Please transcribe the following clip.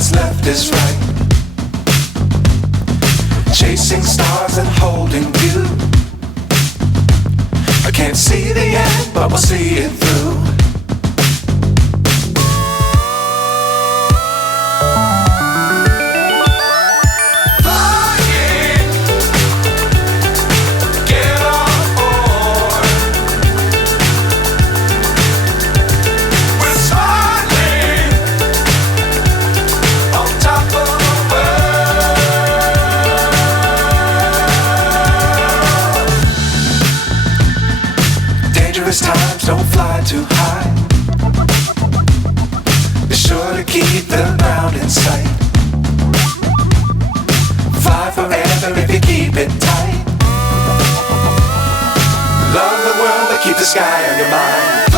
what's left is right. Chasing stars and holding you. I can't see the end, but we'll see it through. Times don't fly too high. Be sure to keep the ground in sight. Fly forever if you keep it tight. Love the world but keep the sky on your mind.